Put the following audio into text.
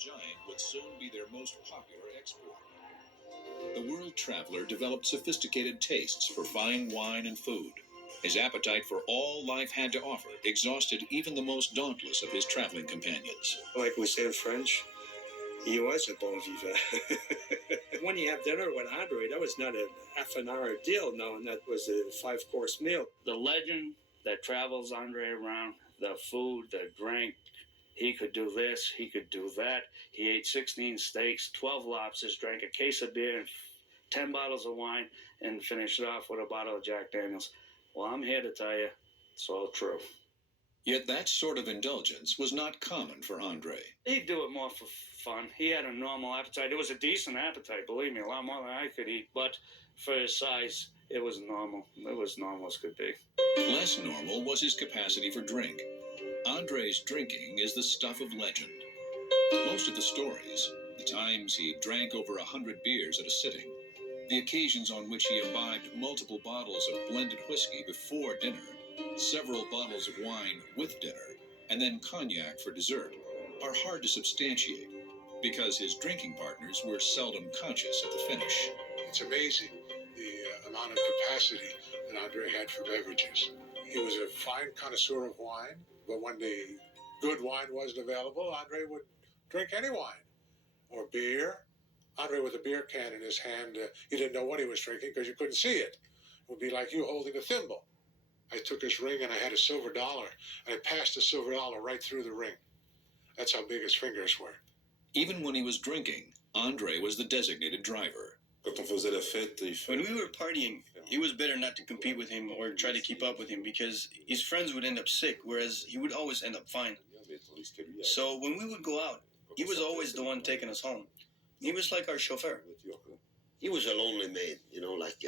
giant would soon be their most popular export. The world traveler developed sophisticated tastes for fine wine and food. His appetite for all life had to offer exhausted even the most dauntless of his traveling companions. Like we say in French, he was a bon vivant. When you have dinner with Andre, that was not a half an hour deal. No, and that was a 5-course meal. The legend that travels Andre around, the food, the drink, he could do this, he could do that. He ate 16 steaks, 12 lobsters, drank a case of beer, and 10 bottles of wine, and finished it off with a bottle of Jack Daniels. Well, I'm here to tell you, it's all true. Yet that sort of indulgence was not common for Andre. He'd do it more for fun. He had a normal appetite. It was a decent appetite, believe me, a lot more than I could eat. But for his size, it was normal. It was normal as could be. Less normal was his capacity for drink. Andre's drinking is the stuff of legend. Most of the stories, the times he drank over 100 beers at a sitting, the occasions on which he imbibed multiple bottles of blended whiskey before dinner, several bottles of wine with dinner, and then cognac for dessert, are hard to substantiate because his drinking partners were seldom conscious at the finish. It's amazing the amount of capacity that Andre had for beverages. He was a fine connoisseur of wine, but when the good wine wasn't available, Andre would drink any wine. Or beer. Andre with a beer can in his hand, you didn't know what he was drinking because you couldn't see it. It would be like you holding a thimble. I took his ring and I had a silver dollar, and I passed the silver dollar right through the ring. That's how big his fingers were. Even when he was drinking, Andre was the designated driver. When we were partying, it was better not to compete with him or try to keep up with him because his friends would end up sick, whereas he would always end up fine. So when we would go out, he was always the one taking us home. He was like our chauffeur. He was a lonely man, like